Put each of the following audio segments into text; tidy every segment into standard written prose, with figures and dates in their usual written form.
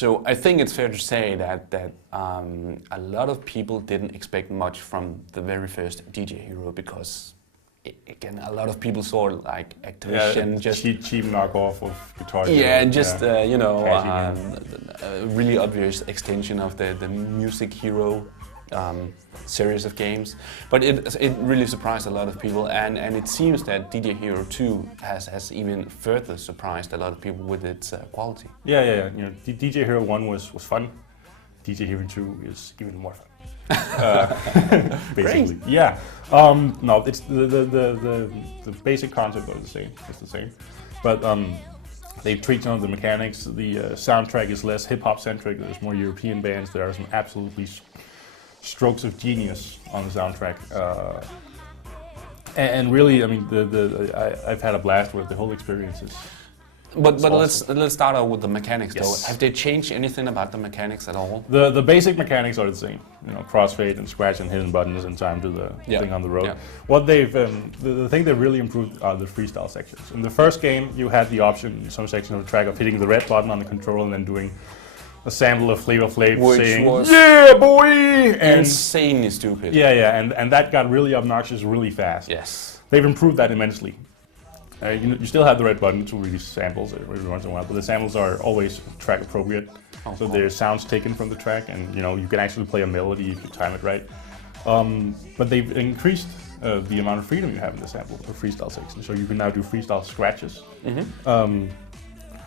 So I think it's fair to say that a lot of people didn't expect much from the very first DJ Hero because, again, a lot of people saw like Activision just cheap knockoff of Guitar Hero. Yeah, and just you know, a really obvious extension of the Music Hero series of games. But it really surprised a lot of people, and it seems that DJ Hero 2 has even further surprised a lot of people with its quality. Yeah. You know, DJ Hero 1 was fun. DJ Hero 2 is even more fun. Basically, Great. yeah. No, it's the basic concept is the same. It's the same, but they tweaked some of the mechanics. The soundtrack is less hip hop centric. There's more European bands. There are some absolutely strokes of genius on the soundtrack, and really, I mean, I've had a blast with the whole experience. But awesome. let's start out with the mechanics. Yes. Though. Have they changed anything about the mechanics at all? The basic mechanics are the same. You know, crossfade and scratch and hitting buttons in time to the thing on the road. Yeah. What they've the thing they really improved are the freestyle sections. In the first game, you had the option in some section of the track of hitting the red button on the controller and then doing a sample of Flavor Flav saying was "Yeah, boy!" and insanely stupid. yeah, and that got really obnoxious really fast. Yes. They've improved that immensely. You still have the red button to release samples every once in a while, but the samples are always track appropriate. Oh, so cool. there's sounds taken from the track, and you know you can actually play a melody if you time it right. But they've increased the amount of freedom you have in the sample or freestyle section. So you can now do freestyle scratches.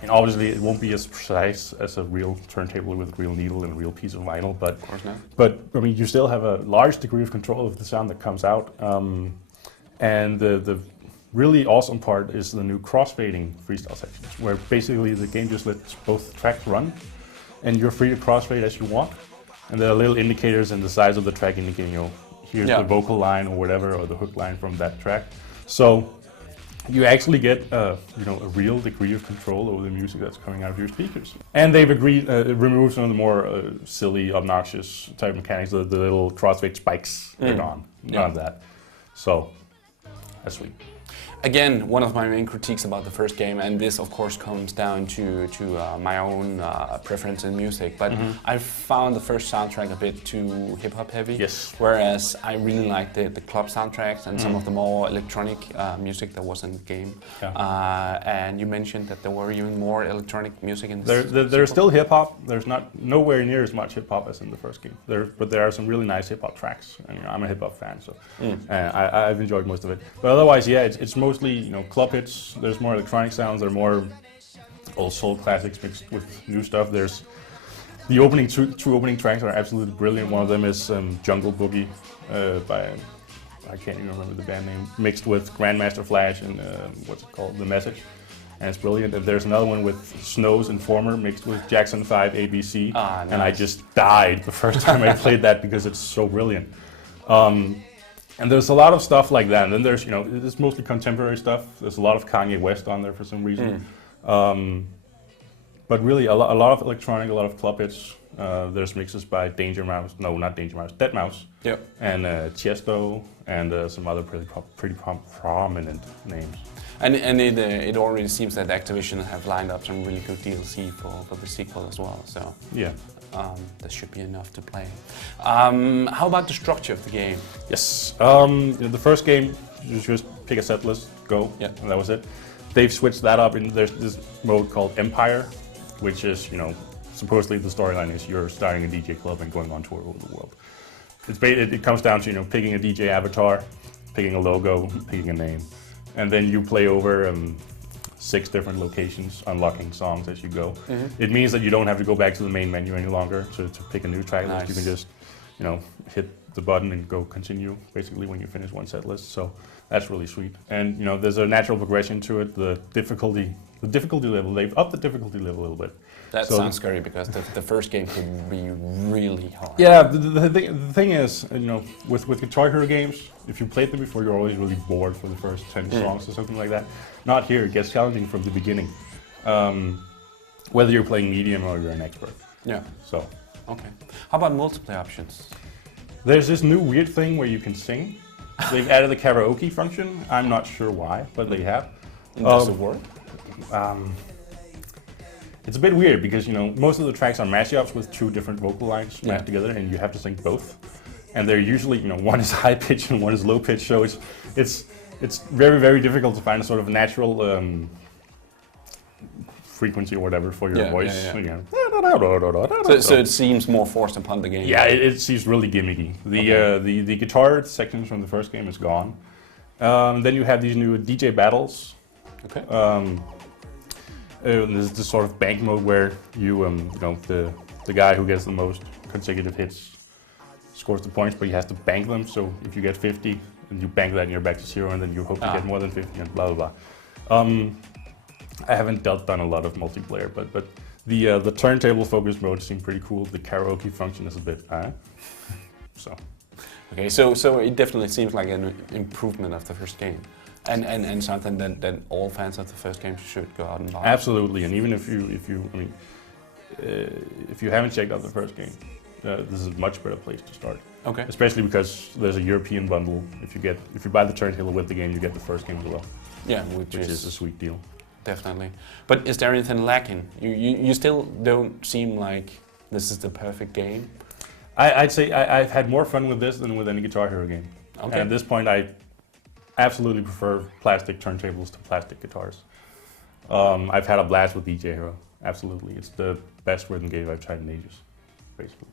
And obviously it won't be as precise as a real turntable with a real needle and a real piece of vinyl, but Of course not. but I mean you still have a large degree of control of the sound that comes out. And the really awesome part is the new crossfading freestyle sections, where basically the game just lets both tracks run, and you're free to crossfade as you want. And there are little indicators in the size of the track indicating, you know, here's the vocal line or whatever, or the hook line from that track. So you actually get you know, a real degree of control over the music that's coming out of your speakers. And they've removed some of the more silly, obnoxious type mechanics. The little crossfade spikes are gone. None of that. So that's sweet. Again, one of my main critiques about the first game, and this of course comes down to my own preference in music, but I found the first soundtrack a bit too hip-hop heavy. Yes. Whereas I really liked the club soundtracks and some of the more electronic music that was in the game. Yeah. And you mentioned that there were even more electronic music in this. There's still hip-hop. There's nowhere near as much hip-hop as in the first game. But there are some really nice hip-hop tracks, and you know, I'm a hip-hop fan, so I've enjoyed most of it. But otherwise, yeah, it's mostly, you know, club hits. There's more electronic sounds. There are more old soul classics mixed with new stuff. There's the opening two opening tracks are absolutely brilliant. One of them is Jungle Boogie by, I can't even remember the band name, mixed with Grandmaster Flash and what's it called, The Message, and it's brilliant. And there's another one with Snow's Informer mixed with Jackson 5 ABC, nice. And I just died the first time I played that because it's so brilliant. And there's a lot of stuff like that. And then there's, you know, it's mostly contemporary stuff. There's a lot of Kanye West on there for some reason. But really a lot of electronic, a lot of club hits. There's mixes by Danger Mouse, no, not Danger Mouse, Dead Mouse. Yep. And Chesto, and some other pretty prominent names. And it already seems that Activision have lined up some really good DLC for the sequel as well. So Yeah. That should be enough to play. How about the structure of the game? Yes. The first game, you just pick a set list, go, and that was it. They've switched that up, and there's this mode called Empire, which is, you know, supposedly the storyline is you're starting a DJ club and going on tour over the world. It comes down to, you know, picking a DJ avatar, picking a logo, picking a name, and then you play over 6 different locations, unlocking songs as you go. It means that you don't have to go back to the main menu any longer to pick a new track list. You can just, you know, hit the button and go continue, basically, when you finish one set list. So that's really sweet. And, you know, there's a natural progression to it. The difficulty level, they've upped the difficulty level a little bit. That sounds scary, because the first game could be really hard. Yeah, the thing is, you know, with Guitar Hero games, if you played them before, you're always really bored for the first 10 songs or something like that. Not here, it gets challenging from the beginning. Whether you're playing medium or you're an expert. Yeah. So. Okay. How about multiplayer options? There's this new weird thing where you can sing. They've added the karaoke function. I'm not sure why, but they have. Does it work? It's a bit weird because most of the tracks are mashups with two different vocal lines mashed together, and you have to sync both. And they're usually one is high pitch and one is low pitch, so it's very, very difficult to find a sort of natural frequency or whatever for your voice. So it seems more forced upon the game. Yeah, it seems really gimmicky. The guitar sections from the first game is gone. Then you have these new DJ battles. Okay. There's this sort of bank mode where you the guy who gets the most consecutive hits scores the points, but he has to bank them. So if you get 50, and you bank that, and you're back to 0, and then you hope to get more than 50, and blah blah blah. I haven't done a lot of multiplayer, but the turntable focus mode seemed pretty cool. The karaoke function is a bit so. Okay, so it definitely seems like an improvement of the first game, and something that all fans of the first game should go out and buy. Absolutely, and even if you haven't checked out the first game, this is a much better place to start. Okay. Especially because there's a European bundle. If you buy the turntable with the game, you get the first game as well. Yeah, which is a sweet deal. Definitely. But is there anything lacking? You still don't seem like this is the perfect game. I'd say I've had more fun with this than with any Guitar Hero game. Okay. And at this point, I absolutely prefer plastic turntables to plastic guitars. I've had a blast with DJ Hero. Absolutely, it's the best rhythm game I've tried in ages, basically.